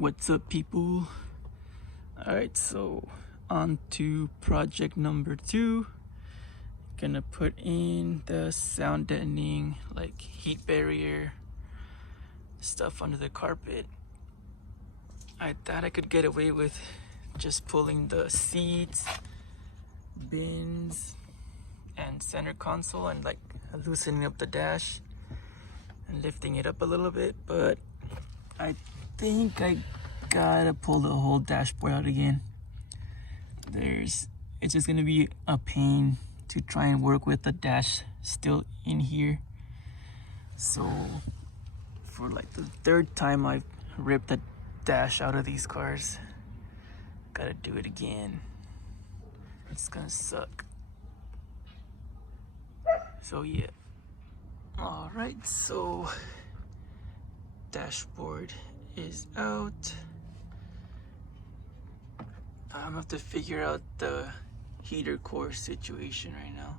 What's up, people? Alright, so on to project number 2. Gonna put in the sound deadening, like heat barrier stuff under the carpet. I thought I could get away with just pulling the seats, bins, and center console and like loosening up the dash and lifting it up a little bit, but I think I gotta pull the whole dashboard out again. It's just gonna be a pain to try and work with the dash still in here. So for like the 3rd time I've ripped the dash out of these cars, gotta do it again. It's gonna suck. So yeah. All right, so dashboard is out. I'm gonna have to figure out the heater core situation right now.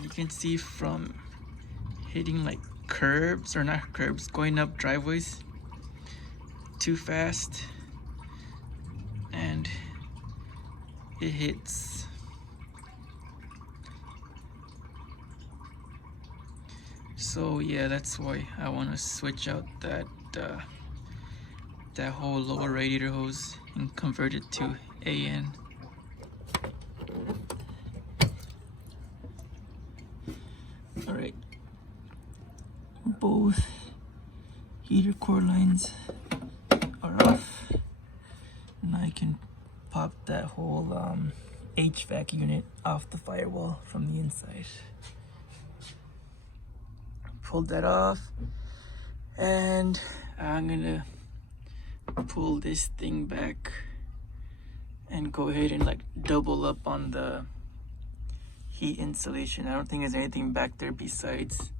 You can see from hitting like curbs, or not curbs, going up driveways too fast, and it hits. So yeah, that's why I want to switch out that whole lower radiator hose and convert it to AN. Alright, both heater core lines are off. Now I can pop that whole HVAC unit off the firewall from the inside. Pulled that off, and I'm gonna pull this thing back and go ahead and like double up on the heat insulation. I don't think there's anything back there besides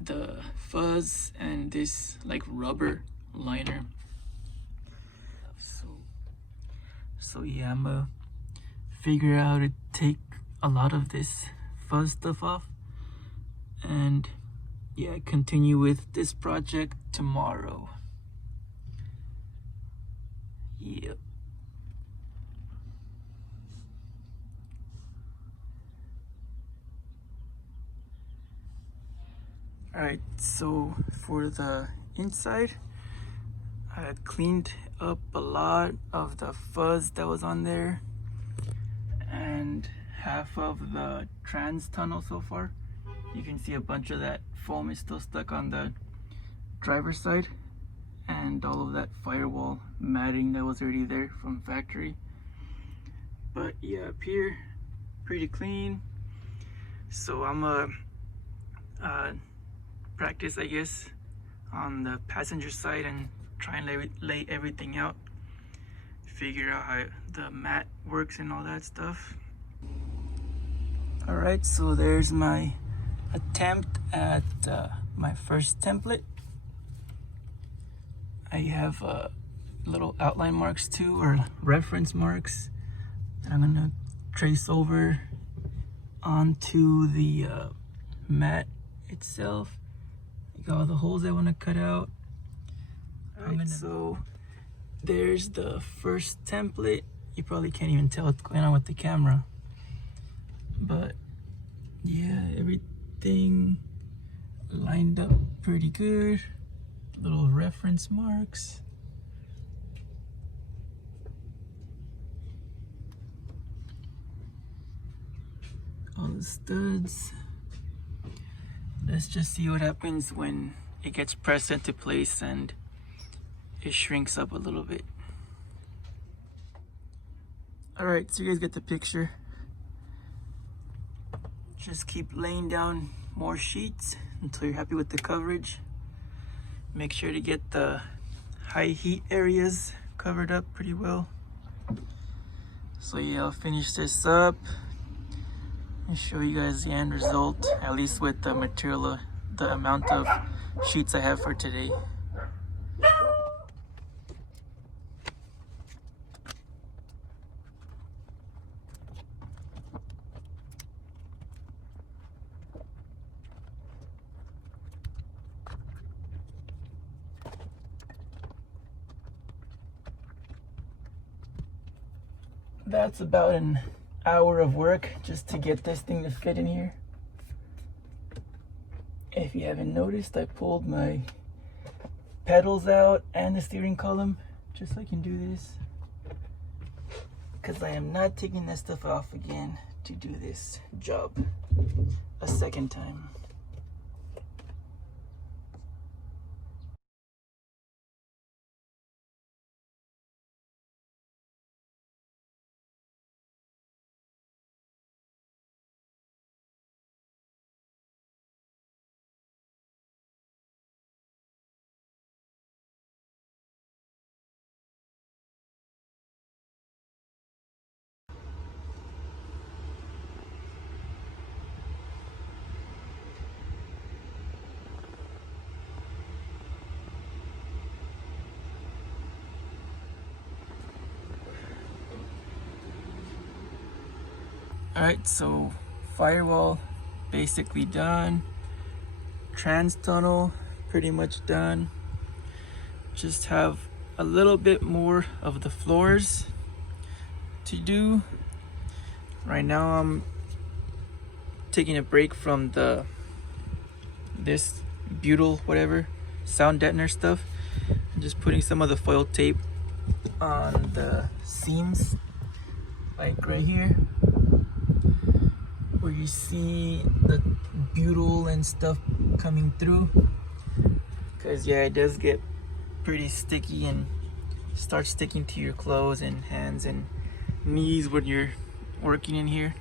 the fuzz and this like rubber liner. So yeah, I'm gonna figure out how to take a lot of this fuzz stuff off, and yeah, continue with this project tomorrow. Yep. Alright, so for the inside, I cleaned up a lot of the fuzz that was on there and half of the trans tunnel so far. You can see a bunch of that foam is still stuck on the driver's side, and all of that firewall matting that was already there from factory. But yeah, up here, pretty clean. So I'm gonna practice, I guess, on the passenger side and try and lay everything out, figure out how the mat works and all that stuff. Alright, so there's my attempt at my first template. I have little outline marks too, or reference marks, that I'm gonna trace over onto the mat itself. All the holes I want to cut out. Alright, so there's the first template. You probably can't even tell what's going on with the camera, but yeah, everything lined up pretty good. Little reference marks. All the studs. Let's just see what happens when it gets pressed into place and it shrinks up a little bit. Alright, so you guys get the picture. Just keep laying down more sheets until you're happy with the coverage. Make sure to get the high heat areas covered up pretty well. So yeah, I'll finish this up and show you guys the end result, at least with the material, the amount of sheets I have for today. That's about an hour of work just to get this thing to fit in here. If you haven't noticed, I pulled my pedals out and the steering column just so I can do this, because I am not taking that stuff off again to do this job a second time. Alright, so firewall basically done. Trans tunnel pretty much done. Just have a little bit more of the floors to do. Right now I'm taking a break from this butyl whatever sound deadener stuff. I'm just putting some of the foil tape on the seams, like right here where you see the butyl and stuff coming through, because yeah, it does get pretty sticky and starts sticking to your clothes and hands and knees when you're working in here.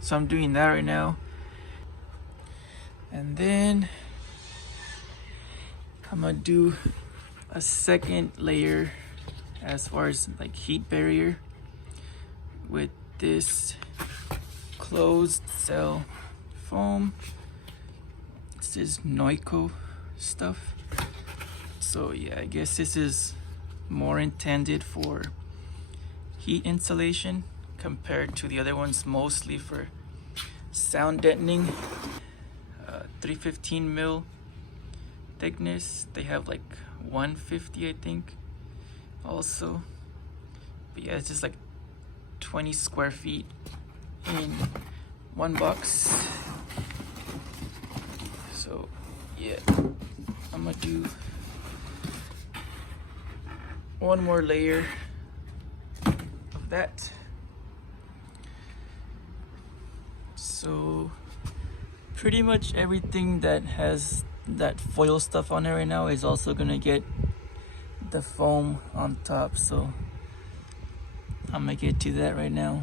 So I'm doing that right now, and then I'm gonna do a second layer as far as like heat barrier with this closed cell foam. This is NOIKO stuff. So yeah, I guess this is more intended for heat insulation compared to the other ones, mostly for sound deadening. 315 mil thickness. They have like 150, I think, also. But yeah, it's just like 20 square feet in one box. So yeah, I'm gonna do one more layer of that. So pretty much everything that has that foil stuff on it right now is also gonna get the foam on top, so I'm gonna get to that right now.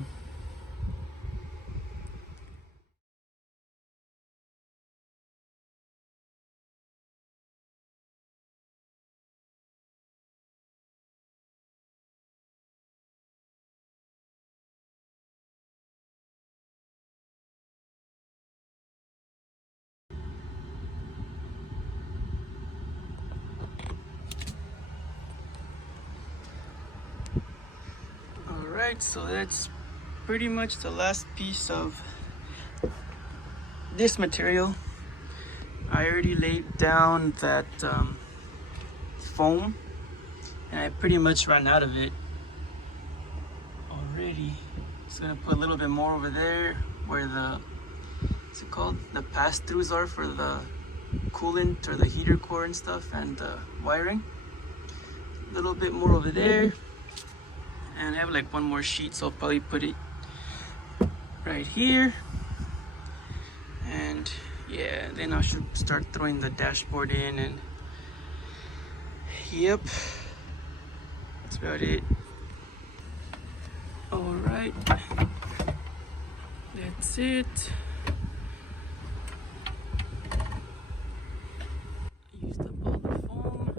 Alright, so that's pretty much the last piece of this material. I already laid down that foam, and I pretty much ran out of it already. Just gonna put a little bit more over there where the, what's it called, the pass-throughs are for the coolant or the heater core and stuff, and the wiring. A little bit more over there, and I have like one more sheet, so I'll probably put it right here. And yeah, then I should start throwing the dashboard in, and yep, that's about it. All right, that's it. Used up all the foam.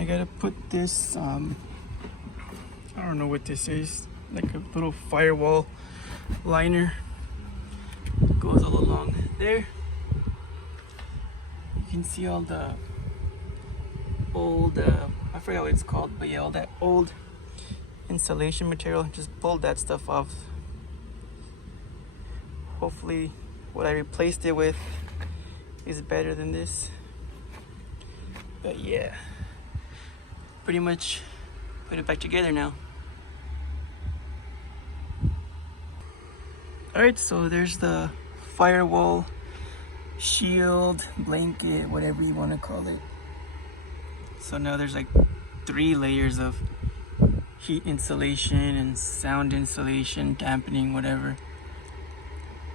I gotta put this, I don't know what this is, like a little firewall liner. Goes all along there. You can see all the old, I forgot what it's called, but yeah, all that old insulation material. Just pulled that stuff off. Hopefully what I replaced it with is better than this. But yeah, pretty much put it back together now. Alright, so there's the firewall, shield, blanket, whatever you want to call it. So now there's like 3 layers of heat insulation and sound insulation, dampening, whatever.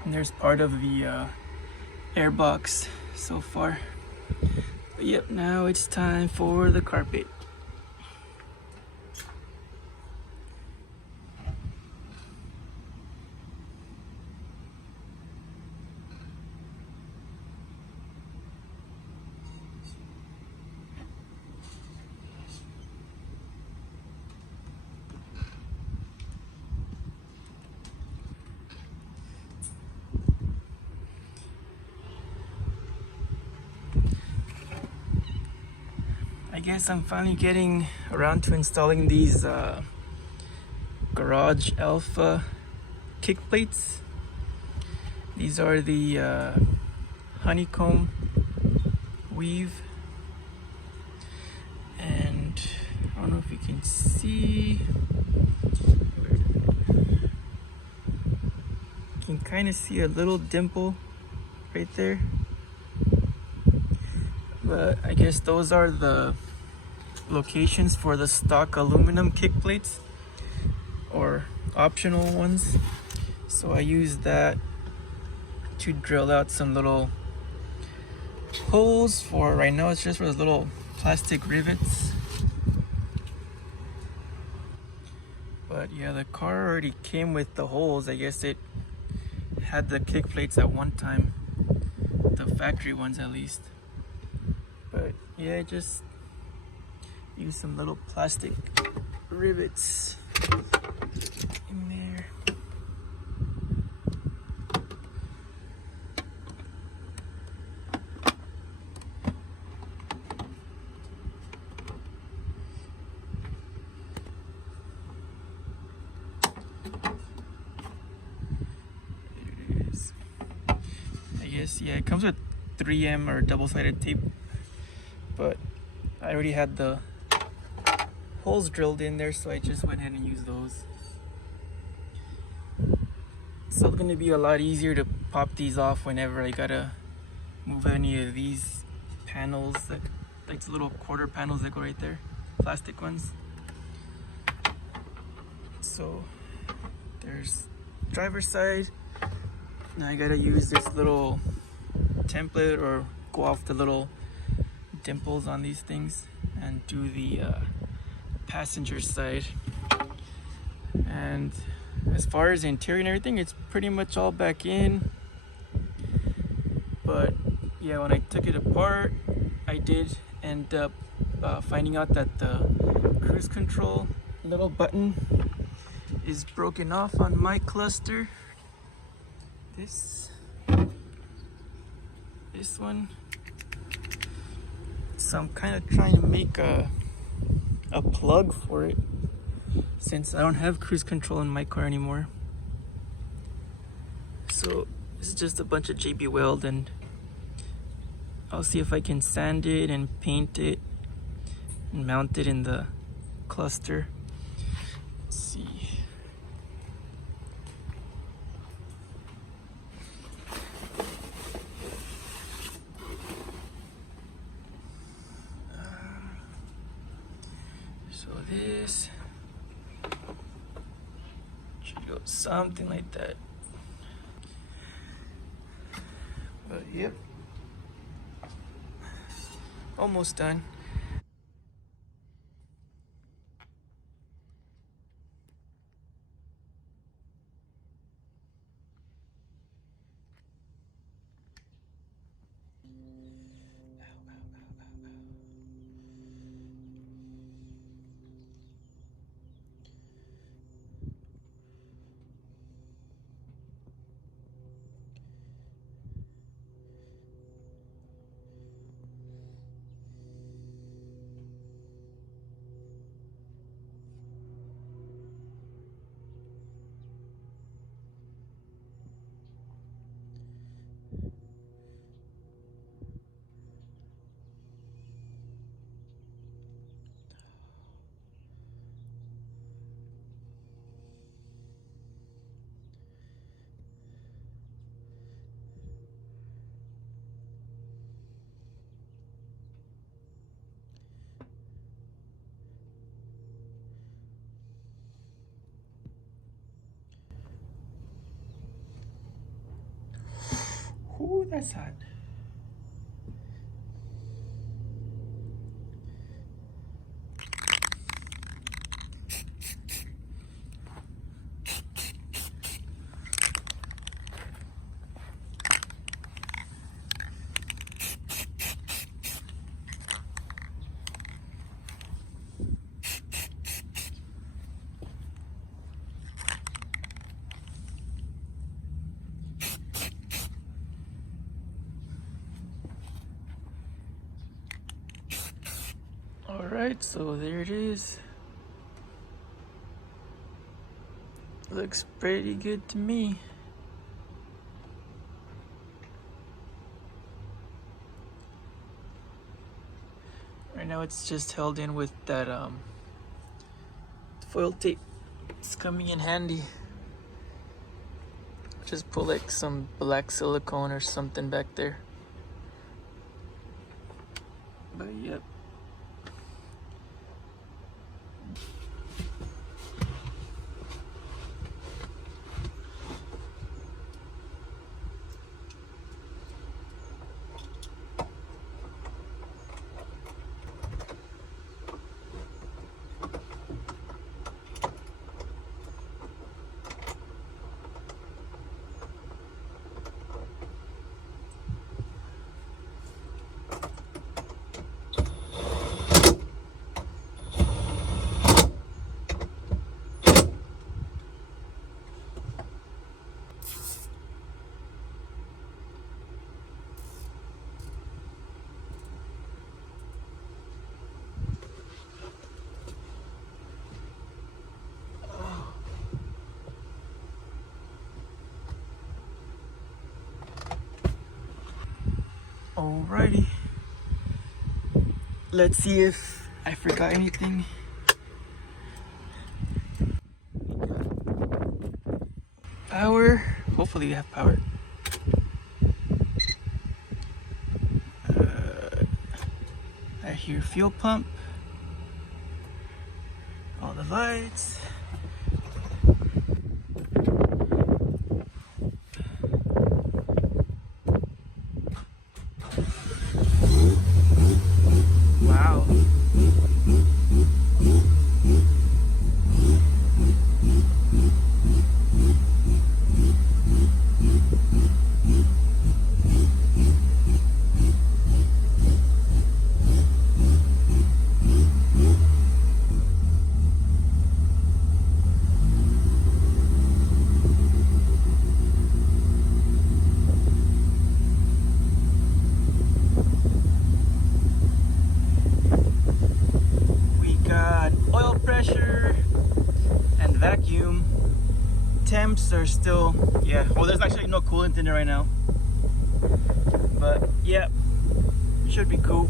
And there's part of the air box so far. But yep, now it's time for the carpet. I guess I'm finally getting around to installing these Garage Alpha kick plates. These are the honeycomb weave, and I don't know if you can see, you can kind of see a little dimple right there, but I guess those are the locations for the stock aluminum kick plates or optional ones. So I use that to drill out some little holes for, right now it's just for those little plastic rivets. But yeah, the car already came with the holes. I guess it had the kick plates at one time, the factory ones at least. But yeah, just use some little plastic rivets in there. There it is. I guess, yeah, it comes with 3M or double-sided tape, but I already had the holes drilled in there, so I just went ahead and used those. It's still going to be a lot easier to pop these off whenever I gotta move any of these panels, like the little quarter panels that go right there, plastic ones. So there's driver's side. Now I gotta use this little template or go off the little dimples on these things and do the passenger side. And as far as the interior and everything, it's pretty much all back in. But yeah, when I took it apart, I did end up finding out that the cruise control little button is broken off on my cluster. This one. So I'm kind of trying to make a plug for it, since I don't have cruise control in my car anymore. So it's just a bunch of JB Weld, and I'll see if I can sand it and paint it and mount it in the cluster. Let's see. So this should go something like that. But yep, almost done. Ooh, that's hot. Alright, so there it is. Looks pretty good to me. Right now it's just held in with that foil tape. It's coming in handy. Just put like some black silicone or something back there. But yep. Alrighty. Let's see if I forgot anything. Power. Hopefully you have power. I hear fuel pump. All the lights. Wow. Pressure and vacuum. Temps are still, yeah, well, there's actually no coolant in there right now, but yeah, should be cool.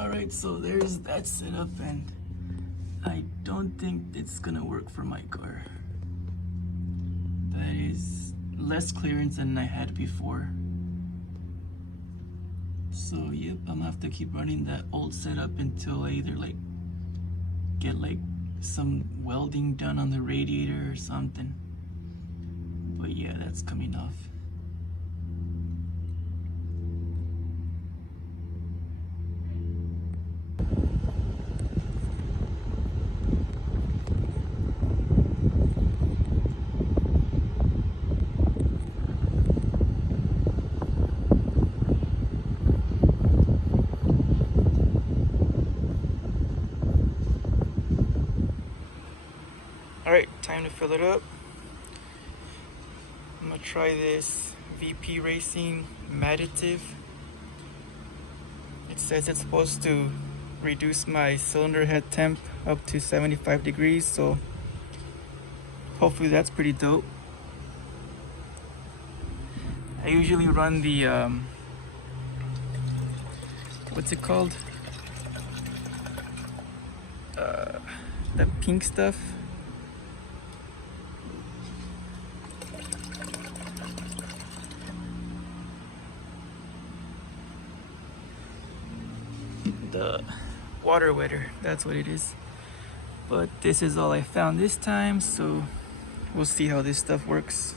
Alright, so there's that setup, and I don't think it's gonna work for my car. That is less clearance than I had before. So yep, I'm gonna have to keep running that old setup until I either like get like some welding done on the radiator or something. But yeah, that's coming off. Alright, time to fill it up. I'm gonna try this VP Racing Additive. It says it's supposed to reduce my cylinder head temp up to 75 degrees, so hopefully that's pretty dope. I usually run the what's it called, the pink stuff. The water wetter, that's what it is. But this is all I found this time, so we'll see how this stuff works.